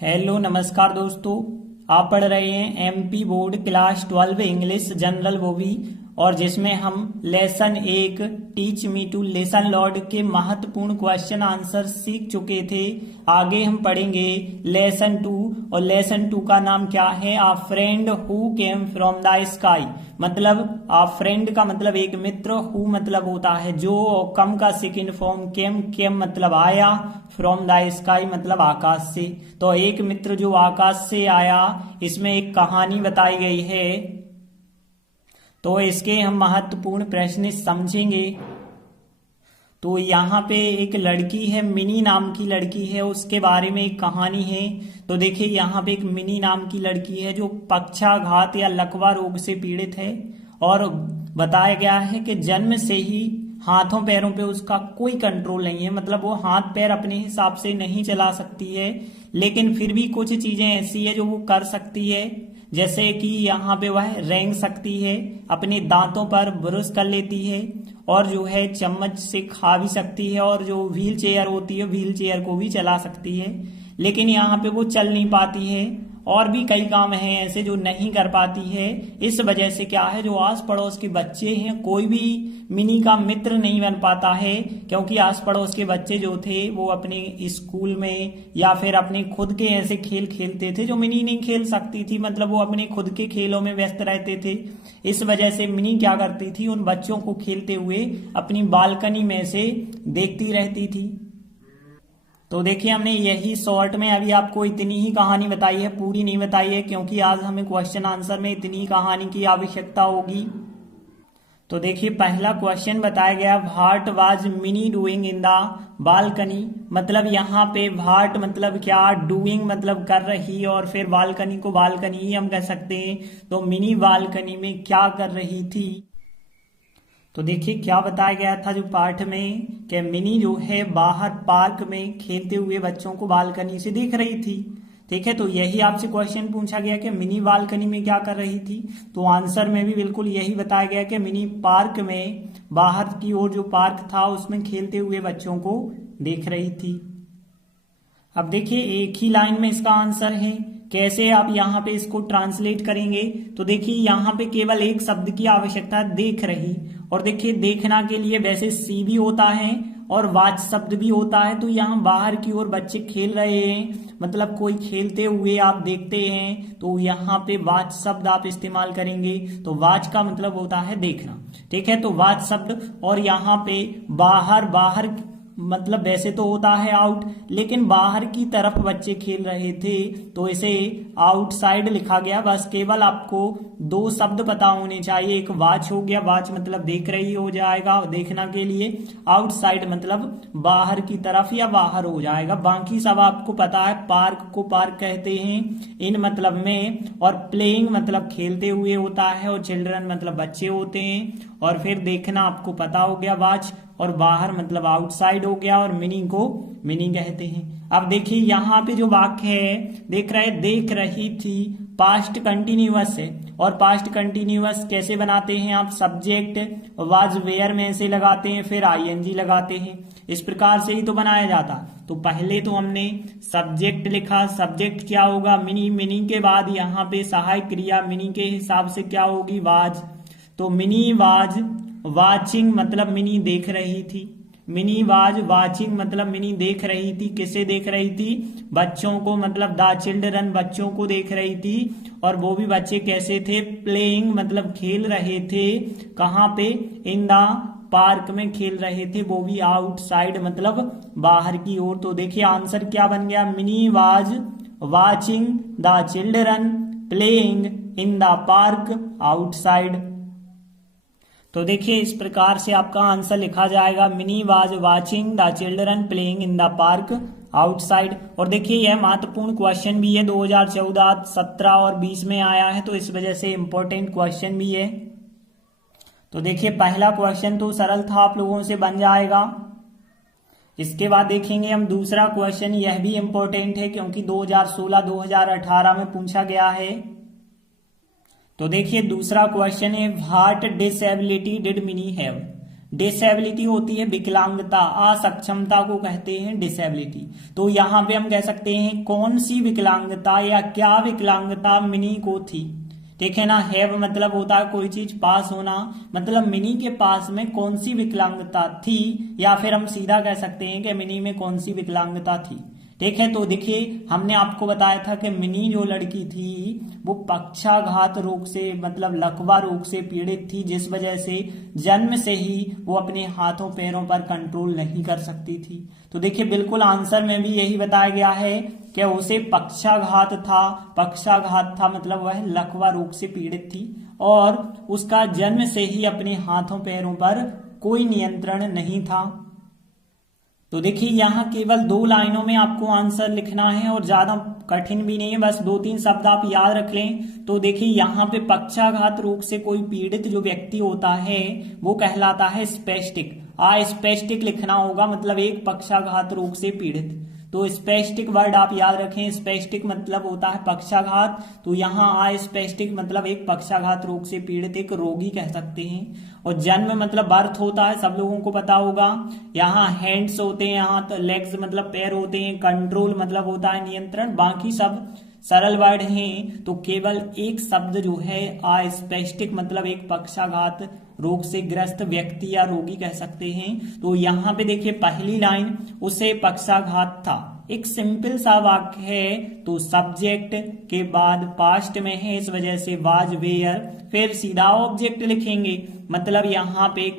Hello नमस्कार दोस्तों। आप पढ़ रहे हैं MP board class 12 English general वो भी, और जिसमें हम lesson 1 teach me to lesson lord के महत्वपूर्ण क्वेश्चन आंसर सीख चुके थे। आगे हम पढ़ेंगे लेसन 2, और लेसन 2 का नाम क्या है? A friend who came from the sky. मतलब आ फ्रेंड का मतलब एक मित्र, हु मतलब होता है जो, और कम का सेकेंड फॉर्म केम, केम मतलब आया, फ्रॉम द स्काई मतलब आकाश से। तो एक मित्र जो आकाश से आया, इसमें एक कहानी बताई गई है। तो इसके हम महत्वपूर्ण प्रश्न समझेंगे। तो यहाँ पे एक लड़की है, मिनी नाम की लड़की है, उसके बारे में एक कहानी है। तो देखिए यहाँ पे एक मिनी नाम की लड़की है जो पक्षाघात या लकवा रोग से पीड़ित है, और बताया गया है कि जन्म से ही हाथों पैरों पे उसका कोई कंट्रोल नहीं है। मतलब वो हाथ पैर अपने हिसाब से नहीं चला सकती है, लेकिन फिर भी कुछ चीजें ऐसी है जो वो कर सकती है। जैसे कि यहाँ पे वह रेंग सकती है, अपने दांतों पर ब्रश कर लेती है, और जो है चम्मच से खा भी सकती है, और जो व्हील चेयर होती है व्हील चेयर को भी चला सकती है। लेकिन यहाँ पे वो चल नहीं पाती है, और भी कई काम हैं ऐसे जो नहीं कर पाती है। इस वजह से क्या है, जो आस पड़ोस के बच्चे हैं, कोई भी मिनी का मित्र नहीं बन पाता है, क्योंकि आस पड़ोस के बच्चे जो थे वो अपने स्कूल में या फिर अपने खुद के ऐसे खेल खेलते थे जो मिनी नहीं खेल सकती थी। मतलब वो अपने खुद के खेलों में व्यस्त रहते थे। इस वजह से मिनी क्या करती थी, उन बच्चों को खेलते हुए अपनी बालकनी में से देखती रहती थी। तो देखिए हमने यही शॉर्ट में अभी आपको इतनी ही कहानी बताई है, पूरी नहीं बताई है, क्योंकि आज हमें क्वेश्चन आंसर में इतनी कहानी की आवश्यकता होगी। तो देखिए पहला क्वेश्चन बताया गया, what was mini doing in the balcony. मतलब यहाँ पे व्हाट मतलब क्या, डूइंग मतलब कर रही, और फिर बालकनी को बालकनी ही हम कह सकते हैं। तो मिनी बालकनी में क्या कर रही थी? तो देखिए क्या बताया गया था जो पाठ में, कि मिनी जो है बाहर पार्क में खेलते हुए बच्चों को बालकनी से देख रही थी। ठीक है, तो यही आपसे क्वेश्चन पूछा गया कि मिनी बालकनी में क्या कर रही थी। तो आंसर में भी बिल्कुल यही बताया गया कि मिनी पार्क में, बाहर की ओर जो पार्क था उसमें खेलते हुए बच्चों को देख रही थी। अब देखिए एक ही लाइन में इसका आंसर है, कैसे आप यहाँ पे इसको ट्रांसलेट करेंगे। तो देखिए यहाँ पे केवल एक शब्द की आवश्यकता है, देख रही। और देखिए देखना के लिए वैसे सी भी होता है और वाच शब्द भी होता है। तो यहाँ बाहर की ओर बच्चे खेल रहे हैं, मतलब कोई खेलते हुए आप देखते हैं, तो यहाँ पे वाच शब्द आप इस्तेमाल करेंगे। तो वाच का मतलब होता है देखना। ठीक है, तो वाच शब्द, और यहाँ पे बाहर, बाहर मतलब वैसे तो होता है आउट, लेकिन बाहर की तरफ बच्चे खेल रहे थे तो इसे आउटसाइड लिखा गया। बस केवल आपको दो शब्द पता होने चाहिए, एक वाच हो गया, वाच मतलब देख रही हो जाएगा देखना के लिए, आउटसाइड मतलब बाहर की तरफ या बाहर हो जाएगा। बाकी सब आपको पता है, पार्क को पार्क कहते हैं इन मतलब में, और प्लेइंग मतलब खेलते हुए होता है, और चिल्ड्रन मतलब बच्चे होते हैं, और फिर देखना आपको पता हो गया वाच, और बाहर मतलब आउटसाइड हो गया, और मिनी को मिनी कहते हैं। अब देखिए यहाँ पे जो वाक्य है, देख रही थी, पास्ट कंटिन्यूअस है, और पास्ट कंटिन्यूअस कैसे बनाते हैं आप, सब्जेक्ट वाज वेयर में से लगाते हैं, फिर आईएनजी लगाते हैं। इस प्रकार से ही तो बनाया जाता। तो पहले तो हमने सब्जेक्ट लिखा, सब्जेक्ट क्या होगा, मिनी, मिनी के बाद यहाँ पे सहायक क्रिया मिनी के हिसाब से क्या होगी, वाज। तो मिनी वाज वाचिंग मतलब मिनी देख रही थी, मिनी वाज वाचिंग मतलब मिनी देख रही थी। किसे देख रही थी? बच्चों को, मतलब द चिल्ड्रन बच्चों को देख रही थी। और वो भी बच्चे कैसे थे? प्लेइंग मतलब खेल रहे थे। कहाँ पे? इन द पार्क में खेल रहे थे, वो भी आउटसाइड मतलब बाहर की ओर। तो देखिए आंसर क्या बन गया, mini was watching the children playing in the park outside. तो देखिए इस प्रकार से आपका आंसर लिखा जाएगा, mini was watching the children playing in the park outside. और देखिए यह महत्वपूर्ण क्वेश्चन भी है, 2014, 17 और 20 में आया है, तो इस वजह से इंपॉर्टेंट क्वेश्चन भी है। तो देखिए पहला क्वेश्चन तो सरल था, आप लोगों से बन जाएगा। इसके बाद देखेंगे हम दूसरा क्वेश्चन, यह भी इंपॉर्टेंट है क्योंकि 2016, 2018 में पूछा गया है। तो देखिए दूसरा क्वेश्चन है, what disability did mini have. Disability होती है विकलांगता, असक्षमता को कहते हैं डिसेबिलिटी। तो यहाँ पे हम कह सकते हैं कौन सी विकलांगता या क्या विकलांगता मिनी को थी। देखे ना, हैव मतलब होता है कोई चीज पास होना, मतलब मिनी के पास में कौन सी विकलांगता थी, या फिर हम सीधा कह सकते हैं कि मिनी में कौन सी विकलांगता थी। ठीक है, तो देखिए हमने आपको बताया था कि मिनी जो लड़की थी वो पक्षाघात रोग से मतलब लकवा रोग से पीड़ित थी, जिस वजह से जन्म से ही वो अपने हाथों पैरों पर कंट्रोल नहीं कर सकती थी। तो देखिए बिल्कुल आंसर में भी यही बताया गया है कि उसे पक्षाघात था। पक्षाघात था मतलब वह लकवा रोग से पीड़ित थी और उसका जन्म से ही अपने हाथों पैरों पर कोई नियंत्रण नहीं था। तो देखिए यहाँ केवल 2 लाइनों में आपको आंसर लिखना है और ज्यादा कठिन भी नहीं है, बस 2-3 शब्द आप याद रख लें। तो देखिए यहाँ पे पक्षाघात रोग से कोई पीड़ित जो व्यक्ति होता है वो कहलाता है स्पेस्टिक। स्पेस्टिक लिखना होगा, मतलब एक पक्षाघात रोग से पीड़ित। तो स्पेस्टिक वर्ड आप याद रखें, स्पेस्टिक मतलब होता है पक्षाघात, तो यहाँ स्पेस्टिक मतलब एक पक्षाघात रोग से पीड़ित एक रोगी कह सकते हैं। और जन्म मतलब बर्थ होता है, सब लोगों को पता होगा। यहाँ हैंड्स होते हैं, यहाँ तो लेग्स मतलब पैर होते हैं, कंट्रोल मतलब होता है नियंत्रण, बाकी सब सरल वर्ड हैं। तो केवल एक शब्द जो है अस्पेस्टिक मतलब एक पक्षाघात रोग से ग्रस्त व्यक्ति या रोगी कह सकते हैं। तो यहाँ पे देखिए पहली लाइन उसे पक्षाघात था, एक सिंपल सा वाक्य है, तो सब्जेक्ट के बाद पास्ट में है इस वजह से वाज वेयर, फिर सीधा ऑब्जेक्ट लिखेंगे, मतलब यहाँ पे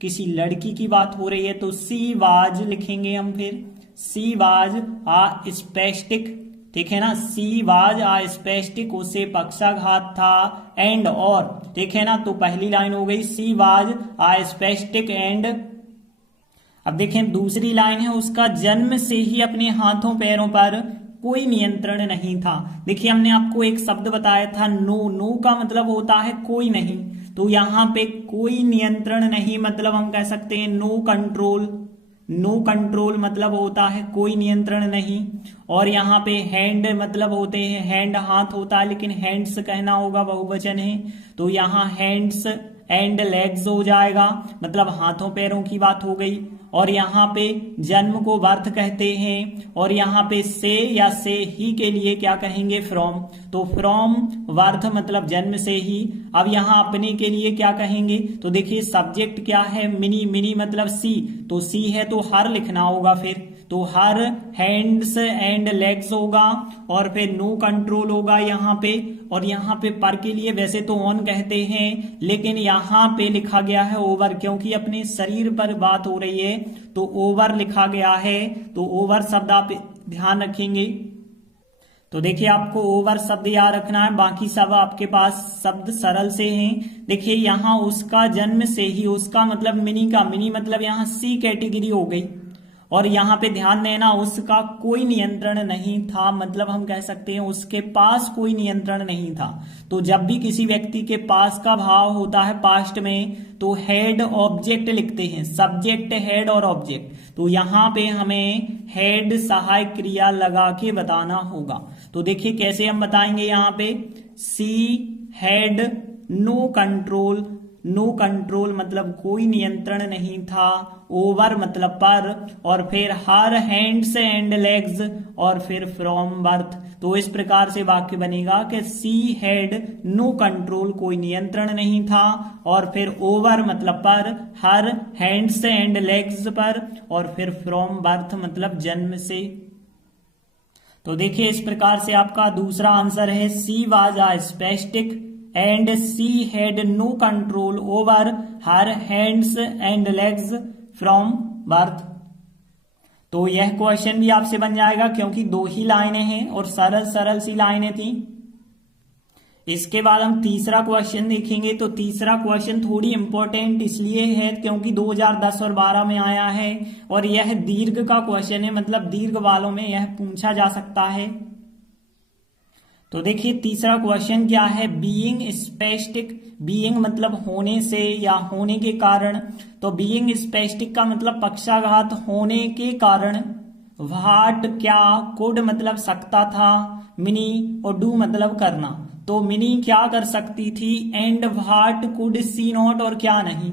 किसी लड़की की बात हो रही है तो सी वाज लिखेंगे हम, फिर सी वाज आ स्पेस्टिक, ठीक है ना, सी वाज आ स्पेस्टिक उसे पक्षाघात था, एंड और, ठीक है ना। तो पहली लाइन हो गई सी वाज आ स्पेस्टिक एंड। अब देखें दूसरी लाइन है उसका जन्म से ही अपने हाथों पैरों पर कोई नियंत्रण नहीं था। देखिए हमने आपको एक शब्द बताया था नो, नो का मतलब होता है कोई नहीं, तो यहाँ पे कोई नियंत्रण नहीं मतलब हम कह सकते हैं नो कंट्रोल। नो कंट्रोल मतलब होता है कोई नियंत्रण नहीं। और यहाँ पे हैंड मतलब होते हैं, हैंड हाथ होता है लेकिन हैंड्स कहना होगा, बहुवचन है, तो यहाँ हैंड्स एंड लेग्स हो जाएगा, मतलब हाथों पैरों की बात हो गई। और यहाँ पे जन्म को बर्थ कहते हैं, और यहाँ पे से या से ही के लिए क्या कहेंगे फ्रॉम, तो फ्रॉम बर्थ मतलब जन्म से ही। अब यहाँ अपने के लिए क्या कहेंगे, तो देखिए सब्जेक्ट क्या है मिनी, मिनी मतलब सी, तो सी है तो हर लिखना होगा, फिर तो हर हैंड्स एंड लेग्स होगा, और फिर नो कंट्रोल होगा यहाँ पे। और यहाँ पे पर के लिए वैसे तो ऑन कहते हैं लेकिन यहाँ पे लिखा गया है ओवर, क्योंकि अपने शरीर पर बात हो रही है तो ओवर लिखा गया है, तो ओवर शब्द आप ध्यान रखेंगे। तो देखिए आपको ओवर शब्द याद रखना है, बाकी सब आपके पास शब्द सरल से हैं। देखिए यहाँ उसका जन्म से ही, उसका मतलब मिनी का, मिनी मतलब यहाँ सी कैटेगरी हो गई, और यहाँ पे ध्यान देना उसका कोई नियंत्रण नहीं था, मतलब हम कह सकते हैं उसके पास कोई नियंत्रण नहीं था। तो जब भी किसी व्यक्ति के पास का भाव होता है पास्ट में तो हेड ऑब्जेक्ट लिखते हैं, सब्जेक्ट हेड और ऑब्जेक्ट। तो यहाँ पे हमें हेड सहायक क्रिया लगा के बताना होगा। तो देखिए कैसे हम बताएंगे, यहाँ पे she had no control, no control मतलब कोई नियंत्रण नहीं था, ओवर मतलब पर, और फिर हर हैंड्स एंड लेग्स, और फिर फ्रॉम बर्थ। तो इस प्रकार से वाक्य बनेगा कि सी हैड नो कंट्रोल कोई नियंत्रण नहीं था, और फिर ओवर मतलब पर, हर हैंड्स एंड लेग्स पर, और फिर फ्रॉम बर्थ मतलब जन्म से। तो देखिए इस प्रकार से आपका दूसरा आंसर है she was a spastic and she had no control over her hands and legs from birth। तो यह क्वेश्चन भी आपसे बन जाएगा क्योंकि 2 ही लाइनें हैं और सरल सरल सी लाइनें थी। इसके बाद हम तीसरा क्वेश्चन देखेंगे। तो तीसरा क्वेश्चन थोड़ी इंपॉर्टेंट इसलिए है क्योंकि 2010 और 12 में आया है और यह दीर्घ का क्वेश्चन है, मतलब दीर्घ वालों में यह पूछा जा सकता है। तो देखिए तीसरा क्वेश्चन क्या है, बीइंग स्पेस्टिक, बीइंग मतलब होने से या होने के कारण, तो बीइंग स्पेस्टिक का मतलब पक्षाघात होने के कारण, व्हाट क्या, कुड मतलब सकता था, मिनी और डू मतलब करना। तो मिनी क्या कर सकती थी, and what could see not और क्या नहीं।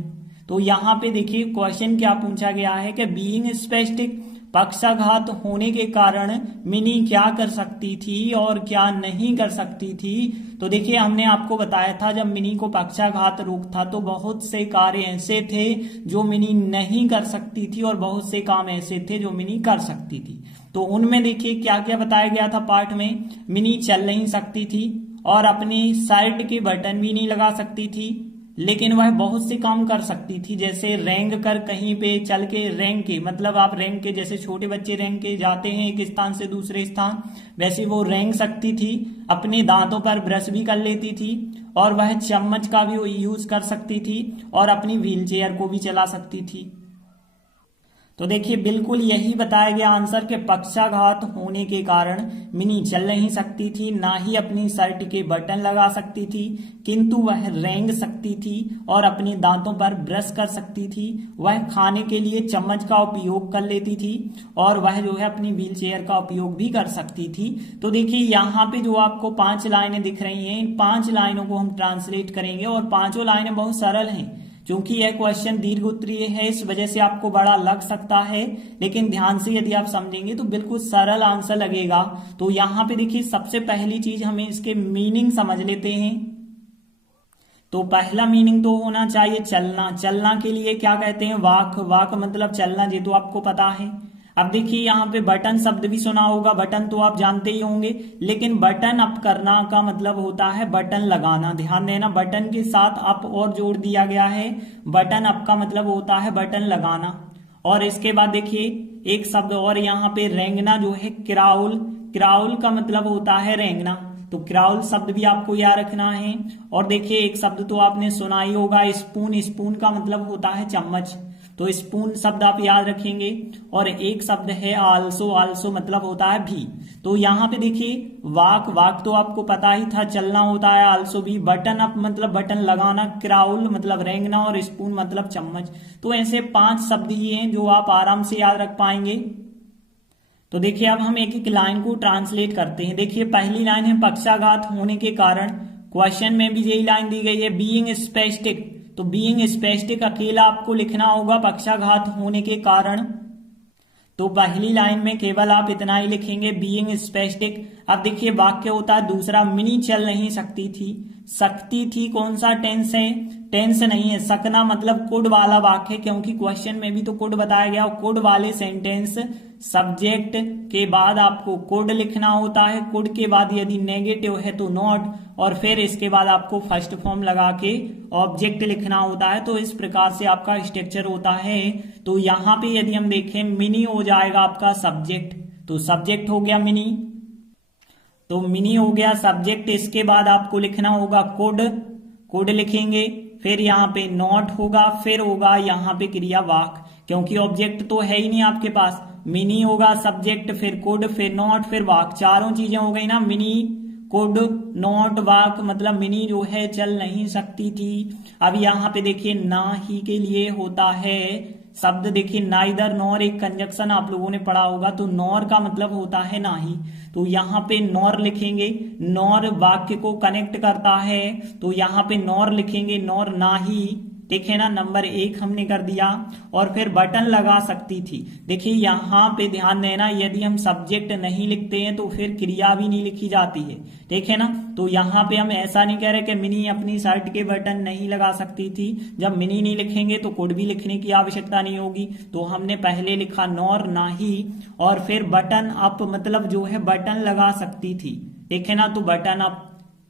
तो यहाँ पे देखिए क्वेश्चन क्या पूछा गया है कि बीइंग स्पेस्टिक, पक्षाघात होने के कारण मिनी क्या कर सकती थी और क्या नहीं कर सकती थी। तो देखिए हमने आपको बताया था जब मिनी को पक्षाघात रोग था तो बहुत से कार्य ऐसे थे जो मिनी नहीं कर सकती थी और बहुत से काम ऐसे थे जो मिनी कर सकती थी। तो उनमें देखिए क्या क्या बताया गया था पार्ट में, मिनी चल नहीं सकती थी और अपनी शर्ट के बटन भी नहीं लगा सकती थी, लेकिन वह बहुत से काम कर सकती थी, जैसे रेंग कर कहीं पे चल के, रेंग के मतलब आप रेंग के, जैसे छोटे बच्चे रेंग के जाते हैं एक स्थान से दूसरे स्थान, वैसे वो रेंग सकती थी। अपने दांतों पर ब्रश भी कर लेती थी और वह चम्मच का भी यूज कर सकती थी और अपनी व्हील चेयर को भी चला सकती थी। तो देखिए बिल्कुल यही बताया गया आंसर के पक्षाघात होने के कारण मिनी चल नहीं सकती थी, ना ही अपनी शर्ट के बटन लगा सकती थी, किंतु वह रेंग सकती थी और अपने दांतों पर ब्रश कर सकती थी। वह खाने के लिए चम्मच का उपयोग कर लेती थी और वह जो है अपनी व्हील चेयर का उपयोग भी कर सकती थी। तो देखिए यहाँ पे जो आपको 5 लाइनें दिख रही हैं, इन 5 लाइनों को हम ट्रांसलेट करेंगे और 5 लाइनें बहुत सरल हैं। क्योंकि यह क्वेश्चन दीर्घ उत्तरीय है इस वजह से आपको बड़ा लग सकता है, लेकिन ध्यान से यदि आप समझेंगे तो बिल्कुल सरल आंसर लगेगा। तो यहाँ पे देखिए सबसे पहली चीज हमें इसके मीनिंग समझ लेते हैं। तो पहला मीनिंग तो होना चाहिए चलना। चलना के लिए क्या कहते हैं, वाक। वाक मतलब चलना, ये तो आपको पता है। अब देखिए यहाँ पे बटन शब्द भी सुना होगा, बटन तो आप जानते ही होंगे, लेकिन बटन अप करना का मतलब होता है बटन लगाना। ध्यान देना, बटन के साथ अप और जोड़ दिया गया है। बटन अप का मतलब होता है बटन लगाना। और इसके बाद देखिए एक शब्द और यहाँ पे रेंगना जो है क्राउल। क्राउल का मतलब होता है रेंगना, तो क्राउल शब्द भी आपको याद रखना है। और देखिए एक शब्द तो आपने सुना ही होगा स्पून। स्पून का मतलब होता है चम्मच, तो स्पून शब्द आप याद रखेंगे। और एक शब्द है आल्सो। आल्सो मतलब होता है भी। तो यहाँ पे देखिए वाक। वाक तो आपको पता ही था, चलना होता है। आल्सो भी। बटन अप मतलब बटन लगाना। क्राउल मतलब रेंगना और स्पून मतलब चम्मच। तो ऐसे 5 शब्द ही हैं जो आप आराम से याद रख पाएंगे। तो देखिए अब हम एक एक लाइन को ट्रांसलेट करते हैं। देखिए पहली लाइन है पक्षाघात होने के कारण। क्वेश्चन में भी यही लाइन दी गई है, बीइंग स्पेस्टिक। तो बीइंग स्पेस्टिक अकेला आपको लिखना होगा पक्षाघात होने के कारण। तो पहली लाइन में केवल आप इतना ही लिखेंगे, बीइंग स्पेस्टिक। अब देखिए वाक्य होता है दूसरा, मिनी चल नहीं सकती थी। सकती थी कौन सा टेंस है, टेंस नहीं है। सकना मतलब कुड वाला वाक्य, क्योंकि क्वेश्चन में भी तो कुड बताया गया। कुड वाले सेंटेंस सब्जेक्ट के बाद आपको कुड लिखना होता है। कुड के बाद यदि नेगेटिव है तो नॉट, और फिर इसके बाद आपको फर्स्ट फॉर्म लगा के ऑब्जेक्ट लिखना होता है। तो इस प्रकार से आपका स्ट्रक्चर होता है। तो यहाँ पे यदि हम देखें मिनी हो जाएगा आपका सब्जेक्ट, तो सब्जेक्ट हो गया मिनी। तो मिनी हो गया सब्जेक्ट। इसके बाद आपको लिखना होगा कुड। कुड लिखेंगे, फिर यहाँ पे नॉट होगा, फिर होगा यहाँ पे क्रिया वाक, क्योंकि ऑब्जेक्ट तो है ही नहीं आपके पास। मिनी होगा सब्जेक्ट, फिर कुड, फिर नॉट, फिर वाक। चारों चीजें हो गई ना, मिनी, कुड, नॉट, वाक। मतलब मिनी जो है चल नहीं सकती थी। अब यहाँ पे देखिए ना ही के लिए होता है शब्द। देखिए नाइदर नॉर एक कंजक्शन आप लोगों ने पढ़ा होगा, तो नॉर का मतलब होता है ना ही। तो यहाँ पे नॉर लिखेंगे। नॉर वाक्य को कनेक्ट करता है, तो यहाँ पे नॉर लिखेंगे, नॉर ना ही। ठीक है ना, नंबर 1 हमने कर दिया। और फिर बटन लगा सकती थी। देखिए यहाँ पे ध्यान देना, यदि हम सब्जेक्ट नहीं लिखते हैं तो फिर क्रिया भी नहीं लिखी जाती है। ठीक है ना, तो यहाँ पे हम ऐसा नहीं कह रहे कि मिनी अपनी शर्ट के बटन नहीं लगा सकती थी। जब मिनी नहीं लिखेंगे तो कुड भी लिखने की आवश्यकता नहीं होगी। तो हमने पहले लिखा नॉर ना ही, और फिर बटन अप मतलब जो है बटन लगा सकती थी। ठीक है ना, तो बटन अप।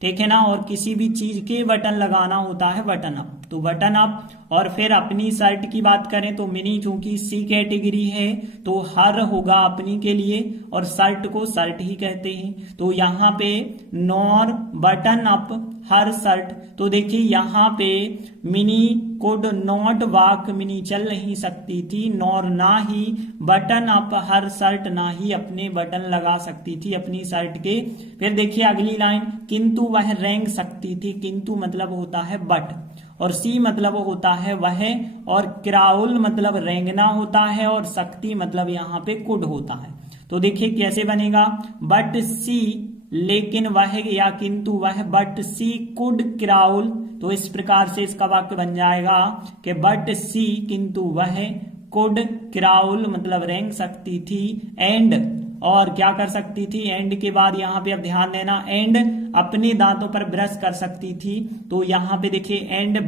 ठीक है ना, और किसी भी चीज के बटन लगाना होता है बटन अप, तो बटन अप। और फिर अपनी शर्ट की बात करें तो मिनी चूंकि सी कैटेगरी है तो हर होगा अपनी के लिए, और शर्ट को शर्ट ही कहते हैं। तो यहाँ पे nor button up her shirt. तो देखिए यहाँ पे mini could not walk, mini चल नहीं सकती थी, नॉर ना ही बटन अप हर शर्ट, ना ही अपने बटन लगा सकती थी अपनी शर्ट के। फिर देखिए अगली लाइन, किंतु वह रेंग सकती थी। किंतु मतलब होता है बट, और सी मतलब होता है वह, और क्राउल मतलब रेंगना होता है, और शक्ति मतलब यहाँ पे कुड होता है। तो देखिए कैसे बनेगा, बट सी लेकिन वह, या किंतु वह, बट सी कुड क्राउल तो इस प्रकार से इसका वाक्य बन जाएगा कि बट सी किंतु वह कुड क्राउल मतलब रेंग सकती थी एंड और क्या कर सकती थी एंड के बाद यहाँ पे अब ध्यान देना एंड अपने दांतों पर ब्रश कर सकती थी। तो यहाँ पे देखिए एंड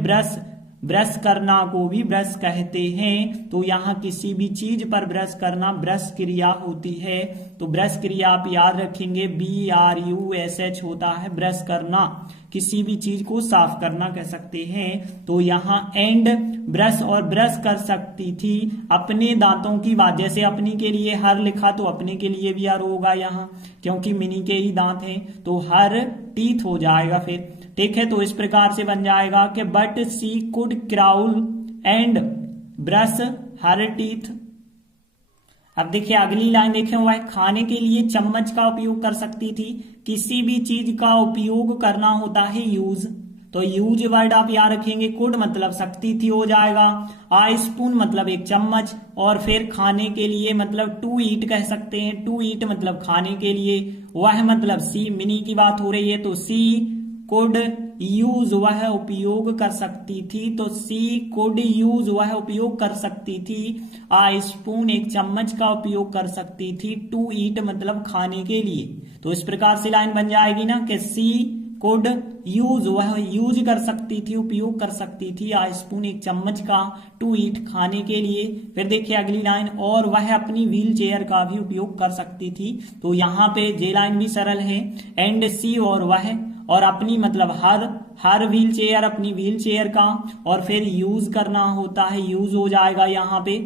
ब्रश करना को भी ब्रश कहते हैं। तो यहाँ किसी भी चीज पर ब्रश करना ब्रश क्रिया होती है। तो ब्रश क्रिया आप याद रखेंगे BRUSH होता है ब्रश करना, किसी भी चीज को साफ करना कह सकते हैं। तो यहाँ एंड ब्रश और ब्रश कर सकती थी अपने दांतों की बात, जैसे अपनी के लिए हर लिखा तो अपने के लिए भी हर होगा यहाँ, क्योंकि मिनी के ही दांत हैं तो हर टीथ हो जाएगा फिर। ठीक है, तो इस प्रकार से बन जाएगा कि but she could crawl and brush her teeth. अब देखिए अगली लाइन देखें, वह खाने के लिए चम्मच का उपयोग कर सकती थी। किसी भी चीज का उपयोग करना होता है यूज, तो यूज वर्ड आप याद रखेंगे, कुड मतलब सकती थी हो जाएगा, आ स्पून मतलब एक चम्मच, और फिर खाने के लिए मतलब टू ईट कह सकते हैं, टू ईट मतलब खाने के लिए, वह मतलब सी मिनी की बात हो रही है तो सी कुड यूज वह उपयोग कर सकती थी, तो सी कुड यूज वह उपयोग कर सकती थी, आ स्पून एक चम्मच का उपयोग कर सकती थी, टू ईट मतलब खाने के लिए। तो इस प्रकार से लाइन बन जाएगी ना कि सी कुड यूज वह यूज कर सकती थी उपयोग कर सकती थी, आ स्पून एक चम्मच का, टू ईट खाने के लिए। फिर देखिए अगली लाइन, और वह अपनी व्हील चेयर का भी उपयोग कर सकती थी। तो यहाँ पे जे लाइन भी सरल है, एंड सी और वह और अपनी मतलब हर व्हील चेयर अपनी व्हील चेयर का, और फिर यूज करना होता है यूज हो जाएगा, यहाँ पे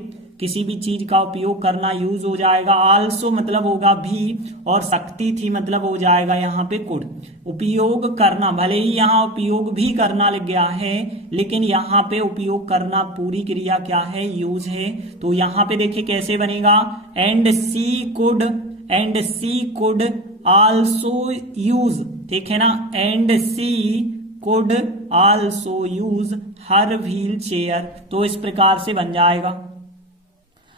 किसी भी चीज का उपयोग करना यूज हो जाएगा। आल्सो मतलब होगा भी, और सकती थी मतलब हो जाएगा यहाँ पे कुड। उपयोग करना, भले ही यहाँ उपयोग भी करना लग गया है, लेकिन यहाँ पे उपयोग करना पूरी क्रिया क्या है, यूज है। तो यहाँ पे देखिए कैसे बनेगा, and she could also use, ठीक है ना, and she could also use her wheel chair. तो इस प्रकार से बन जाएगा।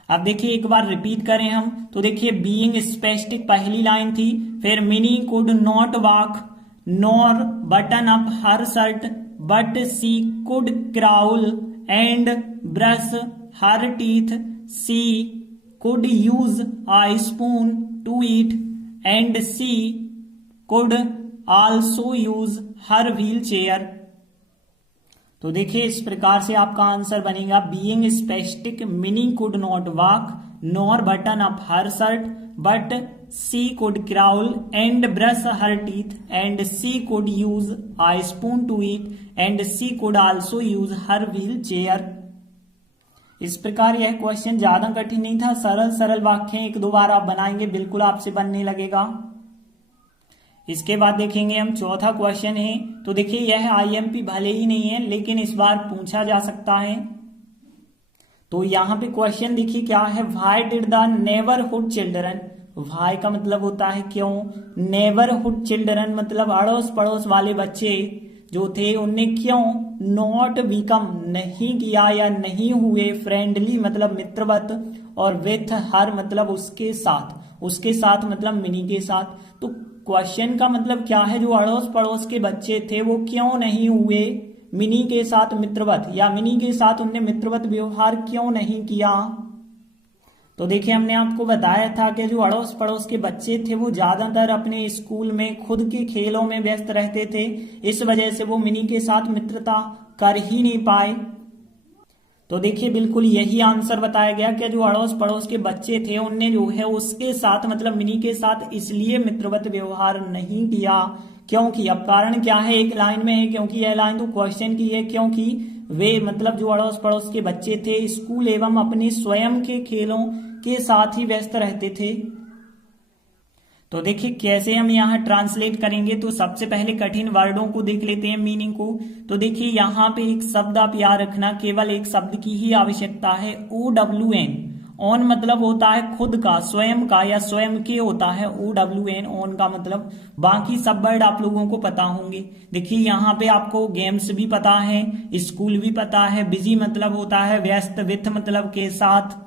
अब देखिए एक बार रिपीट करें हम, तो देखिए बीइंग स्पेसिफिक पहली लाइन थी, फिर Minnie could not walk nor button up her shirt, but she could crawl and brush her teeth, she could use a spoon to eat, and she could also use her wheel chair. तो देखिए इस प्रकार से आपका answer बनेगा, being specific Minnie could not walk nor button up her shirt, but she could crawl and brush her teeth, and she could use a spoon to eat, and she could also use her wheel chair. इस प्रकार यह question ज्यादा कठिन नहीं था, सरल वाक्य एक दो बार आप बनाएंगे बिल्कुल आपसे बनने लगेगा। इसके बाद देखेंगे हम चौथा क्वेश्चन है, तो देखिए यह आईएमपी भले ही नहीं है लेकिन इस बार पूछा जा सकता है। तो यहाँ पे क्वेश्चन देखिए क्या है, why did the neighbourhood children, why का मतलब होता है क्यों, नेबरहुड चिल्ड्रन मतलब अड़ोस पड़ोस वाले बच्चे जो थे उनने क्यों नॉट बिकम नहीं किया या नहीं हुए, फ्रेंडली मतलब मित्रवत, और विथ हर मतलब उसके साथ मतलब मिनी के साथ। तो क्वेश्चन का मतलब क्या है, जो अड़ोस पड़ोस के बच्चे थे वो क्यों नहीं हुए मिनी के साथ मित्रवत, या मिनी के साथ उनने मित्रवत व्यवहार क्यों नहीं किया। तो देखिए हमने आपको बताया था कि जो अड़ोस पड़ोस के बच्चे थे वो ज्यादातर अपने स्कूल में खुद के खेलों में व्यस्त रहते थे, इस वजह से वो मिनी के साथ मित्रता कर ही नहीं पाए। तो देखिए बिल्कुल यही आंसर बताया गया कि जो अड़ोस पड़ोस के बच्चे थे उनने जो है उसके साथ मतलब मिनी के साथ इसलिए मित्रवत व्यवहार नहीं किया, क्योंकि अब कारण क्या है एक लाइन में है, क्योंकि यह लाइन तो क्वेश्चन की है, क्योंकि वे मतलब जो अड़ोस पड़ोस के बच्चे थे स्कूल एवं अपने स्वयं के खेलों के साथ ही व्यस्त रहते थे। तो देखिए कैसे हम यहाँ ट्रांसलेट करेंगे, तो सबसे पहले कठिन वर्डों को देख लेते हैं मीनिंग को। तो देखिए यहाँ पे एक शब्द आप याद रखना, केवल एक शब्द की ही आवश्यकता है, OWN। ऑन मतलब होता है खुद का, स्वयं का या स्वयं के होता है OWN, ऑन का मतलब। बाकी सब वर्ड आप लोगों को पता होंगे। देखिए यहाँ पे आपको गेम्स भी पता है, स्कूल भी पता है, बिजी मतलब होता है व्यस्त, विथ मतलब के साथ।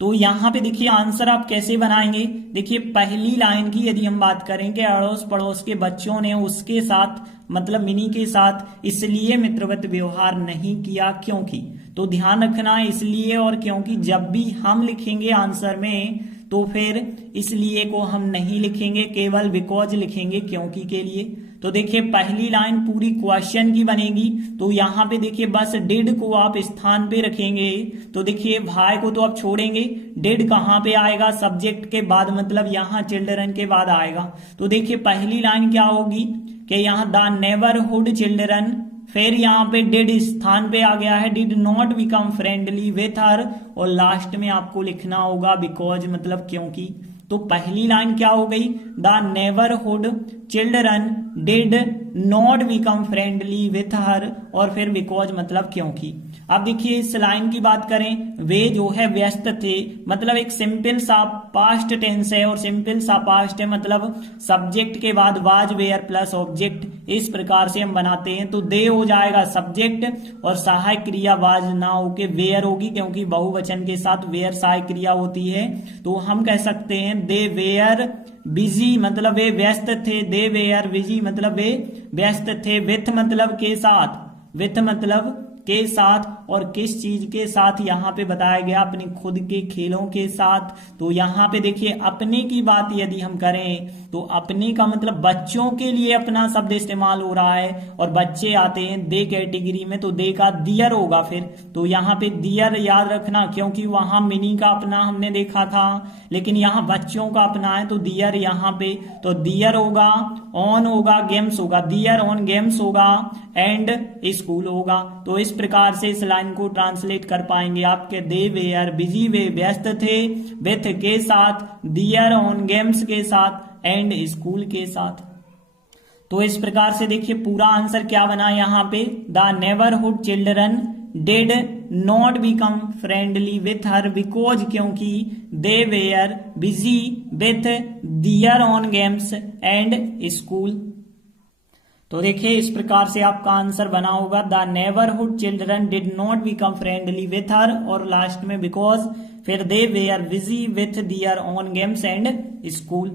तो यहाँ पे देखिए आंसर आप कैसे बनाएंगे, देखिए पहली लाइन की यदि हम बात करें कि अड़ोस पड़ोस के बच्चों ने उसके साथ मतलब मिनी के साथ इसलिए मित्रवत व्यवहार नहीं किया क्योंकि। तो ध्यान रखना इसलिए और क्योंकि जब भी हम लिखेंगे आंसर में तो फिर इसलिए को हम नहीं लिखेंगे, केवल बिकॉज लिखेंगे क्योंकि के लिए। तो देखिए पहली लाइन पूरी क्वेश्चन की बनेगी, तो यहाँ पे देखिए बस डिड को आप स्थान पे रखेंगे। तो देखिए भाई को तो आप छोड़ेंगे, डिड कहाँ पे आएगा, सब्जेक्ट के बाद, मतलब यहाँ चिल्ड्रन के बाद आएगा। तो देखिए पहली लाइन क्या होगी कि यहाँ द नेबरहुड चिल्ड्रन, फिर यहाँ पे डिड स्थान पे आ गया है, did not become friendly with her, और लास्ट में आपको लिखना होगा बिकॉज, मतलब क्योंकि। तो पहली लाइन क्या हो गई, the neighbourhood children did not become friendly with her, और फिर बिकॉज मतलब क्योंकि। अब देखिए इस लाइन की बात करें, वे जो है व्यस्त थे, मतलब एक सिंपल सा पास्ट टेंस है, और सिंपल सा पास्ट है मतलब सब्जेक्ट के बाद वाज वेयर प्लस ऑब्जेक्ट, इस प्रकार से हम बनाते हैं। तो दे हो जाएगा सब्जेक्ट और सहायक क्रिया वाज ना होके वेयर होगी, क्योंकि बहुवचन के साथ वेयर सहायक क्रिया होती है। तो हम कह सकते हैं दे वेयर बिजी, मतलब वे व्यस्त थे, दे वेयर बिजी मतलब वे व्यस्त थे, विथ मतलब के साथ, विथ मतलब के साथ, और किस चीज के साथ यहाँ पे बताया गया, अपने खुद के खेलों के साथ। तो यहाँ पे देखिए अपने की बात यदि हम करें तो अपने का मतलब बच्चों के लिए अपना शब्द इस्तेमाल हो रहा है, और बच्चे आते हैं दे कैटेगरी में, तो दे का दियर होगा फिर। तो यहाँ पे दियर याद रखना, क्योंकि वहां मिनी का अपना हमने देखा था, लेकिन यहाँ बच्चों का अपना है, तो दियर यहाँ पे, तो दियर होगा, ऑन होगा, गेम्स होगा, दियर ऑन गेम्स होगा, एंड स्कूल होगा। तो इस प्रकार से इस लाइन को ट्रांसलेट कर पाएंगे आपके दे वेयर बिजी, वे व्यस्त थे, विथ के साथ, दियर ऑन गेम्स के साथ, एंड स्कूल के साथ। तो इस प्रकार से देखिए पूरा आंसर क्या बना यहाँ पे, the neighbourhood children did not become friendly with her because, क्योंकि they were busy with their own games and school. तो देखिए इस प्रकार से आपका आंसर बना होगा, the neighbourhood children did not become friendly with her, और लास्ट में बिकॉज, फिर they were busy with their own games and school.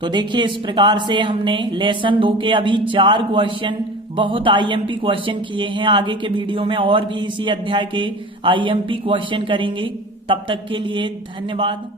तो देखिए इस प्रकार से हमने लेसन 2 के अभी 4 क्वेश्चन, बहुत आईएमपी क्वेश्चन किए हैं। आगे के वीडियो में और भी इसी अध्याय के आईएमपी क्वेश्चन करेंगे। तब तक के लिए धन्यवाद।